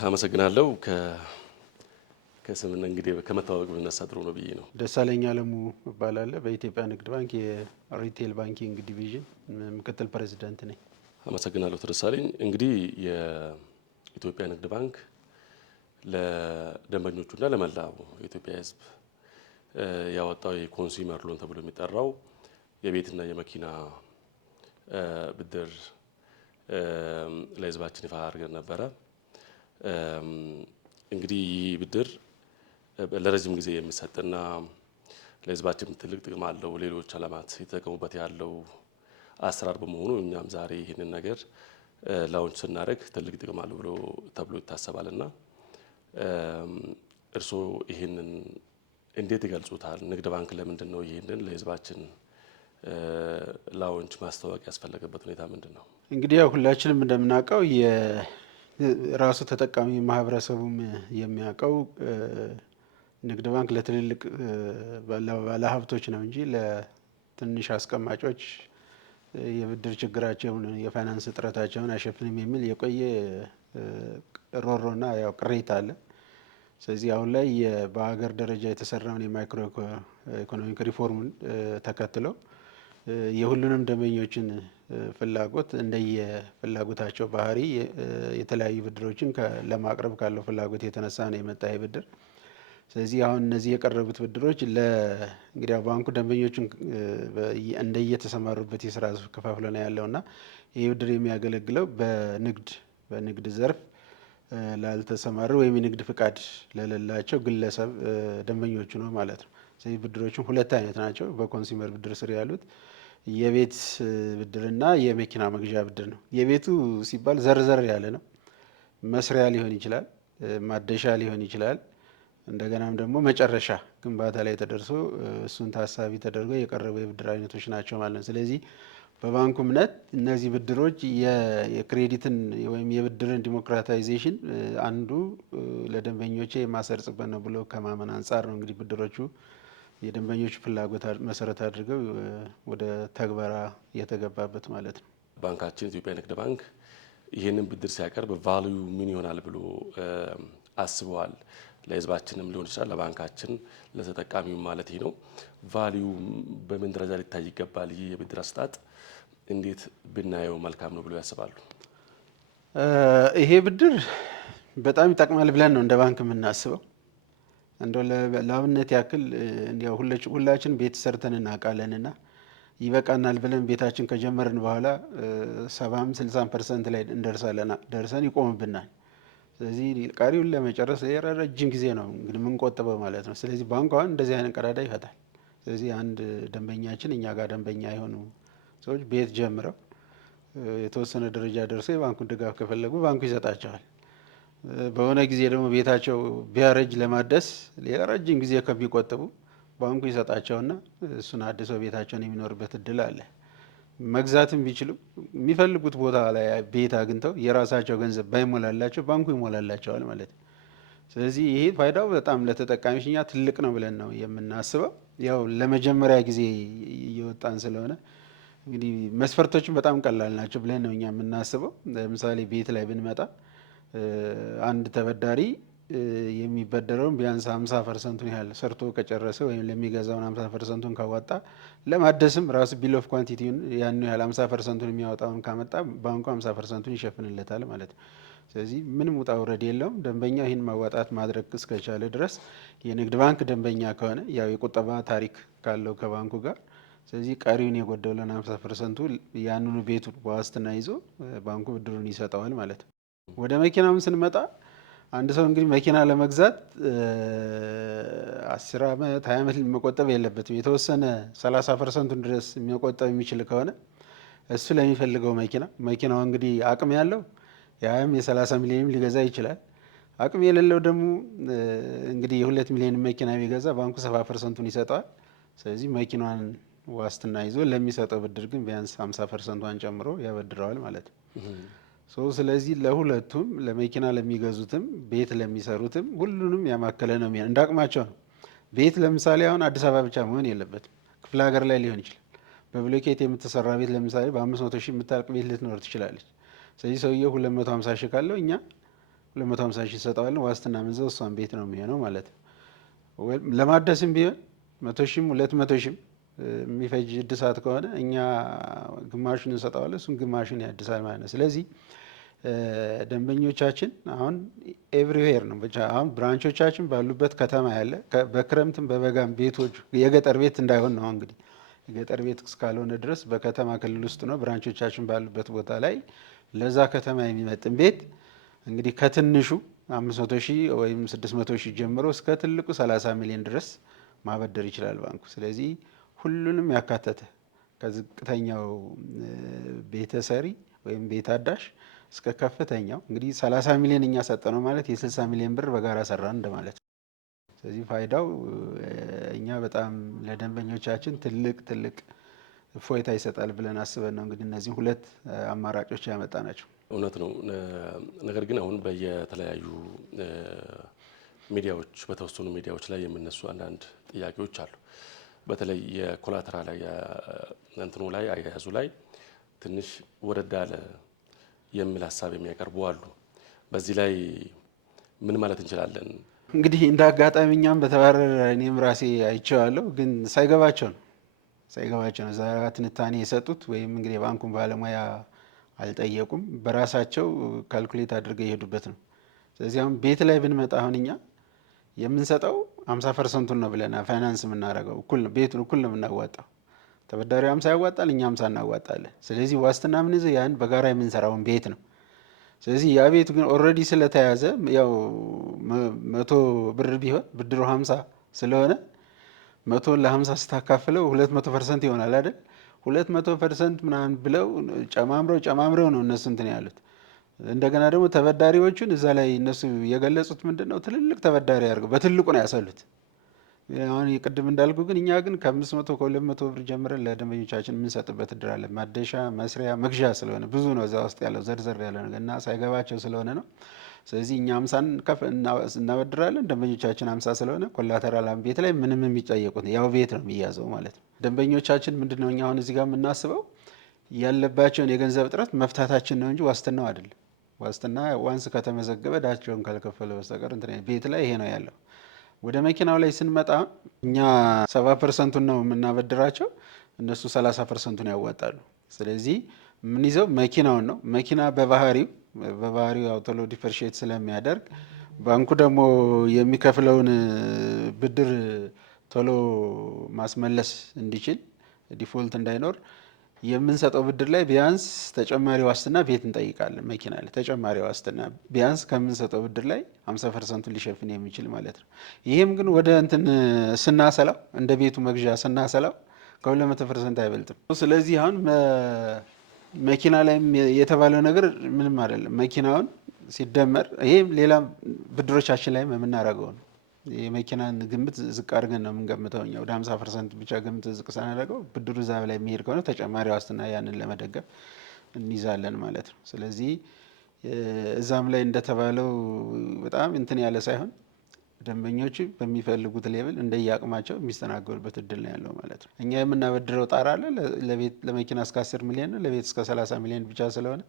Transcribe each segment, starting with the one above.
አመሰግናለሁ። ከስምና እንግዲህ ከመታወቅ ብነሳ ጥሩ ነው ብዬ ነው። ደሳለኝ አለሙ እባላለሁ። በኢትዮጵያ ንግድ ባንክ የሪቴል ባንኪንግ ዲቪዥን ምክትል ፕሬዝዳንት ነኝ። አመሰግናለሁ ደሳለኝ። እንግዲህ የኢትዮጵያ ንግድ ባንክ ለደንበኞቹና ለመላው የኢትዮጵያ ሕዝብ ያወጣው የኮንሱመር ሎን ተብሎ የሚጠራው የቤትና የመኪና ብድር ለሕዝባችን ይፋ አድርገን ነበረ። እንግዲህ ይህ ብድር ለረጅም ጊዜ የሚሰጥና ለሕዝባችን ትልቅ ጥቅም አለው። ሌሎች ዓለማት የተጠቀሙበት ያለው አሰራር በመሆኑ እኛም ዛሬ ይህንን ነገር ላውንች ስናደርግ ትልቅ ጥቅም አለው ተብሎ ይታሰባልና እርስዎ ይህንን እንዴት ይገልጹታል? ንግድ ባንክ ለምንድን ነው ይህንን ለሕዝባችን ላውንች ማስታወቅ ያስፈለገበት ሁኔታ ምንድን ነው? እንግዲህ ያው ሁላችንም እንደምናውቀው የራሱ ተጠቃሚ ማህበረሰቡም የሚያውቀው ንግድ ባንክ ለትልልቅ ባለሀብቶች ነው እንጂ ለትንሽ አስቀማጮች የብድር ችግራቸውን የፋይናንስ እጥረታቸውን አይሸፍንም የሚል የቆየ ሮሮና ያው ቅሬታ አለ። ስለዚህ አሁን ላይ በሀገር ደረጃ የተሰራውን የማይክሮ ኢኮኖሚክ ሪፎርሙን ተከትለው የሁሉንም ደንበኞችን ፍላጎት እንደየፍላጎታቸው ባህሪ የተለያዩ ብድሮችን ለማቅረብ ካለው ፍላጎት የተነሳ ነው የመጣ ብድር። ስለዚህ አሁን እነዚህ የቀረቡት ብድሮች እንግዲህ ባንኩ ደንበኞችን እንደየተሰማሩበት የስራ ከፋፍሎ ነው ያለውና ይህ ብድር የሚያገለግለው በንግድ ዘርፍ ላልተሰማሩ ወይም የንግድ ፍቃድ ለሌላቸው ግለሰብ ደንበኞቹ ነው ማለት ነው። ስለዚህ ብድሮቹም ሁለት አይነት ናቸው። በኮንሱመር ብድር ስር ያሉት የቤት ብድርና የመኪና መግዣ ብድር ነው። የቤቱ ሲባል ዘርዘር ያለ ነው። መስሪያ ሊሆን ይችላል፣ ማደሻ ሊሆን ይችላል። እንደገናም ደግሞ መጨረሻ ግንባታ ላይ ተደርሶ እሱን ታሳቢ ተደርጎ የቀረቡ የብድር አይነቶች ናቸው ማለት ነው። ስለዚህ በባንኩ እምነት እነዚህ ብድሮች የክሬዲትን ወይም የብድርን ዲሞክራታይዜሽን አንዱ ለደንበኞቼ የማሰርጽበት ነው ብሎ ከማመን አንጻር ነው እንግዲህ ብድሮቹ የደንበኞች ፍላጎት መሰረት አድርገው ወደ ተግበራ የተገባበት ማለት ነው። ባንካችን ኢትዮጵያ ንግድ ባንክ ይህንን ብድር ሲያቀርብ ቫልዩ ምን ይሆናል ብሎ አስበዋል? ለሕዝባችንም ሊሆን ይችላል፣ ለባንካችን ለተጠቃሚው ማለት ነው። ቫልዩ በምን ደረጃ ሊታይ ይገባል? ይህ የብድር አሰጣጥ እንዴት ብናየው መልካም ነው ብሎ ያስባሉ? ይሄ ብድር በጣም ይጠቅማል ብለን ነው እንደ ባንክ የምናስበው። እንደው ለአብነት ያክል እንዲያው ሁላችን ቤት ሰርተን እናውቃለንና ይበቃናል ብለን ቤታችን ከጀመርን በኋላ 70-60% ላይ ደርሰን ይቆምብናል። ስለዚህ ቀሪውን ለመጨረስ ረጅም ጊዜ ነው እንግዲህ የምንቆጥበው ማለት ነው። ስለዚህ ባንኩ አሁን እንደዚህ አይነት ቀዳዳ ይፈታል። ስለዚህ አንድ ደንበኛችን እኛ ጋር ደንበኛ የሆኑ ሰዎች ቤት ጀምረው የተወሰነ ደረጃ ደርሰው የባንኩን ድጋፍ ከፈለጉ ባንኩ ይሰጣቸዋል። በሆነ ጊዜ ደግሞ ቤታቸው ቢያረጅ ለማደስ ሌላ ረጅም ጊዜ ከሚቆጥቡ ባንኩ ይሰጣቸውና እሱን አድሰው ቤታቸውን የሚኖርበት እድል አለ። መግዛትም ቢችሉ የሚፈልጉት ቦታ ላይ ቤት አግኝተው የራሳቸው ገንዘብ ባይሞላላቸው ባንኩ ይሞላላቸዋል ማለት ነው። ስለዚህ ይሄ ፋይዳው በጣም ለተጠቃሚዎች እኛ ትልቅ ነው ብለን ነው የምናስበው። ያው ለመጀመሪያ ጊዜ እየወጣን ስለሆነ እንግዲህ መስፈርቶችን በጣም ቀላል ናቸው ብለን ነው እኛ የምናስበው። ለምሳሌ ቤት ላይ ብንመጣ አንድ ተበዳሪ የሚበደረውን ቢያንስ 50%ን ያህል ሰርቶ ከጨረሰ ወይም ለሚገዛውን 50%ን ካወጣ ለማደስም ራሱ ቢል ኦፍ ኳንቲቲውን ያን ያህል 50%ን የሚያወጣውን ካመጣ ባንኩ 50%ን ይሸፍንለታል ማለት ነው። ስለዚህ ምንም ውጣ ውረድ የለውም። ደንበኛ ይህን ማዋጣት ማድረግ እስከቻለ ድረስ የንግድ ባንክ ደንበኛ ከሆነ ያው የቁጠባ ታሪክ ካለው ከባንኩ ጋር ስለዚህ ቀሪውን የጎደለን 50%ቱ ያንኑ ቤቱ በዋስትና ይዞ ባንኩ ብድሩን ይሰጠዋል ማለት ነው። ወደ መኪናውን ስንመጣ አንድ ሰው እንግዲህ መኪና ለመግዛት 10 ዓመት 20 ዓመት መቆጠብ የለበትም። የተወሰነ 30%ን ድረስ መቆጠብ የሚችል ከሆነ እሱ ለሚፈልገው መኪናው እንግዲህ አቅም ያለው የ20 የ30 ሚሊዮንም ሊገዛ ይችላል። አቅም የሌለው ደግሞ እንግዲህ የ2 ሚሊዮን መኪና ቢገዛ ባንኩ 70%ን ይሰጠዋል። ስለዚህ መኪናዋን ዋስትና ይዞ ለሚሰጠው ብድር ግን ቢያንስ 50%ን ጨምሮ ያበድረዋል ማለት ነው። ስለዚህ ለሁለቱም ለመኪና ለሚገዙትም ቤት ለሚሰሩትም ሁሉንም ያማከለ ነው የሚሆነው። እንዳቅማቸው ነው። ቤት ለምሳሌ አሁን አዲስ አበባ ብቻ መሆን የለበትም። ክፍለ ሀገር ላይ ሊሆን ይችላል። በብሎኬት የምትሰራ ቤት ለምሳሌ በ500 ሺህ የምታልቅ ቤት ልትኖር ትችላለች። ስለዚህ ሰውየው 250 ሺህ ካለው እኛ 250 ሺህ እንሰጠዋለን። ዋስትና ምንዘው እሷን ቤት ነው የሚሆነው ማለት ነው። ለማደስም ቢሆን 100 ሺህም 200 ሺህም የሚፈጅ እድሳት ከሆነ እኛ ግማሹን እንሰጠዋለን፣ እሱን ግማሹን ያድሳል ማለት ነው። ስለዚህ ደንበኞቻችን አሁን ኤቭሪዌር ነው ብቻ አሁን ብራንቾቻችን ባሉበት ከተማ ያለ በክረምትም በበጋም ቤቶች የገጠር ቤት እንዳይሆን ነው እንግዲህ የገጠር ቤት እስካልሆነ ድረስ በከተማ ክልል ውስጥ ነው ብራንቾቻችን ባሉበት ቦታ ላይ ለዛ ከተማ የሚመጥን ቤት እንግዲህ ከትንሹ 500 ሺህ ወይም 600 ሺህ ጀምሮ እስከ ትልቁ 30 ሚሊዮን ድረስ ማበደር ይችላል ባንኩ። ስለዚህ ሁሉንም ያካተተ ከዝቅተኛው ቤተሰሪ ወይም ቤት አዳሽ እስከ ከፍተኛው እንግዲህ 30 ሚሊዮን እኛ ሰጠነው ማለት የ60 ሚሊዮን ብር በጋራ ሰራን እንደማለት ነው። ስለዚህ ፋይዳው እኛ በጣም ለደንበኞቻችን ትልቅ እፎይታ ይሰጣል ብለን አስበን ነው እንግዲህ እነዚህ ሁለት አማራጮች ያመጣ ናቸው። እውነት ነው። ነገር ግን አሁን በየተለያዩ ሚዲያዎች በተወሰኑ ሚዲያዎች ላይ የሚነሱ አንዳንድ ጥያቄዎች አሉ። በተለይ የኮላተራል ላይ እንትኑ ላይ አያያዙ ላይ ትንሽ ወረድ ያለ የሚል ሀሳብ የሚያቀርቡ አሉ። በዚህ ላይ ምን ማለት እንችላለን? እንግዲህ እንደ አጋጣሚ እኛም በተባረረ እኔም ራሴ አይቼዋለሁ፣ ግን ሳይገባቸው ነው እዛ ትንታኔ የሰጡት ወይም እንግዲህ የባንኩን ባለሙያ አልጠየቁም፣ በራሳቸው ካልኩሌት አድርገው የሄዱበት ነው። ስለዚህ አሁን ቤት ላይ ብንመጣ አሁን እኛ የምንሰጠው 50% ነው ብለና ፋይናንስ የምናደርገው ቤቱን እኩል ነው የምናዋጣው። ተበዳሪው 50 ያዋጣል፣ እኛ 50 እናዋጣለን። ስለዚህ ዋስትና ምን ይዘው ያን በጋራ የምንሰራውን ቤት ነው። ስለዚህ ያ ቤቱ ግን ኦልሬዲ ስለተያዘ ያው 100 ብር ቢሆን ብድሩ 50 ስለሆነ 100 ለ50 ስታካፍለው 200% ይሆናል አይደል? 200% ምናምን ብለው ጨማምረው ነው እነሱ እንትን ያሉት። እንደገና ደግሞ ተበዳሪዎቹን እዛ ላይ እነሱ የገለጹት ምንድነው ትልልቅ ተበዳሪ አድርገው በትልቁ ነው ያሰሉት። አሁን ቅድም እንዳልኩ ግን እኛ ግን ከ500 ከ200 ብር ጀምረን ለደንበኞቻችን የምንሰጥበት እድር አለ። ማደሻ፣ መስሪያ፣ መግዣ ስለሆነ ብዙ ነው እዛ ውስጥ ያለው ዘርዘር ያለ ነገር እና ሳይገባቸው ስለሆነ ነው። ስለዚህ እኛ 50 እናበድራለን፣ ደንበኞቻችን 50 ስለሆነ ኮላተራል ቤት ላይ ምንም የሚጠየቁት ያው ቤት ነው የሚያዘው ማለት ነው። ደንበኞቻችን ምንድነው እኛ አሁን እዚህ ጋር የምናስበው ያለባቸውን የገንዘብ እጥረት መፍታታችን ነው እንጂ ዋስትናው አይደለም። ዋስትና ዋንስ ከተመዘገበ ዳቸውን ካልከፈለ በስተቀር እንትን ቤት ላይ ይሄ ነው ያለው። ወደ መኪናው ላይ ስንመጣ እኛ 70%ን ነው የምናበድራቸው፣ እነሱ 30%ን ያዋጣሉ። ስለዚህ የምንይዘው መኪናውን ነው። መኪና በባህሪው ያው ቶሎ ዲፈርሼት ስለሚያደርግ ባንኩ ደግሞ የሚከፍለውን ብድር ቶሎ ማስመለስ እንዲችል ዲፎልት እንዳይኖር የምንሰጠው ብድር ላይ ቢያንስ ተጨማሪ ዋስትና ቤት እንጠይቃለን። መኪና ላይ ተጨማሪ ዋስትና ቢያንስ ከምንሰጠው ብድር ላይ 50%ን ሊሸፍን የሚችል ማለት ነው። ይህም ግን ወደ እንትን ስናሰላው እንደ ቤቱ መግዣ ስናሰላው ከ200% አይበልጥም። ስለዚህ አሁን መኪና ላይም የተባለው ነገር ምንም አይደለም። መኪናውን ሲደመር ይሄ ሌላ ብድሮቻችን ላይም የምናደርገው ነው። የመኪናን ግምት ዝቅ አድርገን ነው የምንገምተው እኛ ወደ 50% ብቻ ግምት ዝቅ ስናደርገው ብድሩ እዛ ላይ የሚሄድ ከሆነ ተጨማሪ ዋስትና ያንን ለመደገፍ እንይዛለን ማለት ነው። ስለዚህ እዛም ላይ እንደተባለው በጣም እንትን ያለ ሳይሆን ደንበኞቹ በሚፈልጉት ሌብል እንደየአቅማቸው የሚስተናገዱበት እድል ነው ያለው ማለት ነው። እኛ የምናበድረው ጣራ አለ ለመኪና እስከ 10 ሚሊዮን ነው፣ ለቤት እስከ 30 ሚሊዮን ብቻ ስለሆነ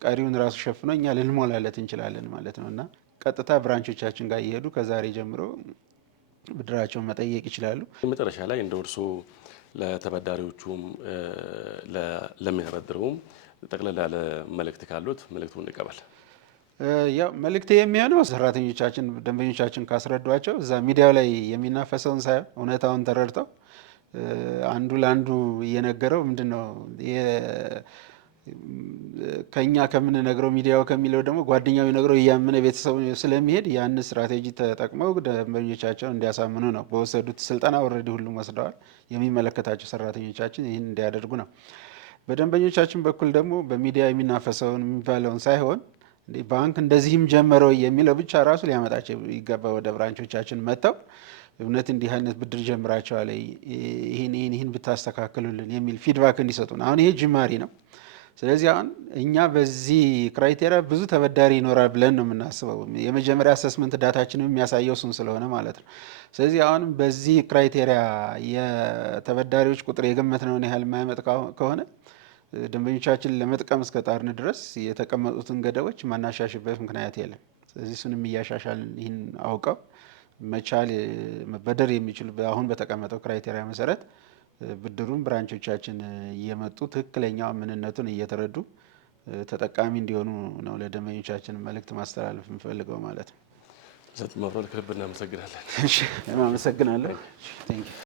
ቀሪውን ራሱ ሸፍኖ እኛ ልንሞላለት እንችላለን ማለት ነው። እና ቀጥታ ብራንቾቻችን ጋር እየሄዱ ከዛሬ ጀምሮ ብድራቸውን መጠየቅ ይችላሉ። መጨረሻ ላይ እንደ እርሶ ለተበዳሪዎቹም ለሚያበድረውም ጠቅላላ ያለ መልእክት ካሉት መልእክቱን እንቀበል። ያው መልእክቴ የሚሆነው ሰራተኞቻችን ደንበኞቻችን ካስረዷቸው እዛ ሚዲያው ላይ የሚናፈሰውን ሳይሆን እውነታውን ተረድተው አንዱ ለአንዱ እየነገረው ምንድነው ከኛ ከምንነግረው ሚዲያው ከሚለው ደግሞ ጓደኛው ይነግረው እያመነ ቤተሰቡ ስለሚሄድ ያን ስትራቴጂ ተጠቅመው ደንበኞቻቸውን እንዲያሳምኑ ነው። በወሰዱት ስልጠና ኦልሬዲ ሁሉም ወስደዋል። የሚመለከታቸው ሰራተኞቻችን ይህን እንዲያደርጉ ነው። በደንበኞቻችን በኩል ደግሞ በሚዲያ የሚናፈሰውን የሚባለውን ሳይሆን ባንክ እንደዚህም ጀመረው የሚለው ብቻ ራሱ ሊያመጣቸው ይገባ። ወደ ብራንቾቻችን መጥተው እውነት እንዲህ አይነት ብድር ጀምራቸዋል፣ ይህን ብታስተካክሉልን የሚል ፊድባክ እንዲሰጡን። አሁን ይሄ ጅማሪ ነው። ስለዚህ አሁን እኛ በዚህ ክራይቴሪያ ብዙ ተበዳሪ ይኖራል ብለን ነው የምናስበው። የመጀመሪያ አሰስመንት ዳታችንም የሚያሳየው እሱን ስለሆነ ማለት ነው። ስለዚህ አሁን በዚህ ክራይቴሪያ የተበዳሪዎች ቁጥር የገመትነውን ያህል የማያመጥ ከሆነ ደንበኞቻችን ለመጥቀም እስከ ጣርን ድረስ የተቀመጡትን ገደቦች ማናሻሽበት ምክንያት የለም። ስለዚህ እሱንም እያሻሻልን ይህን አውቀው መቻል መበደር የሚችሉ አሁን በተቀመጠው ክራይቴሪያ መሰረት ብድሩን ብራንቾቻችን እየመጡ ትክክለኛ ምንነቱን እየተረዱ ተጠቃሚ እንዲሆኑ ነው ለደንበኞቻችን መልእክት ማስተላለፍ የምፈልገው ማለት ነው። ለሰጥ መብራሪያ ከልብ እናመሰግናለን። እሺ፣ አመሰግናለሁ።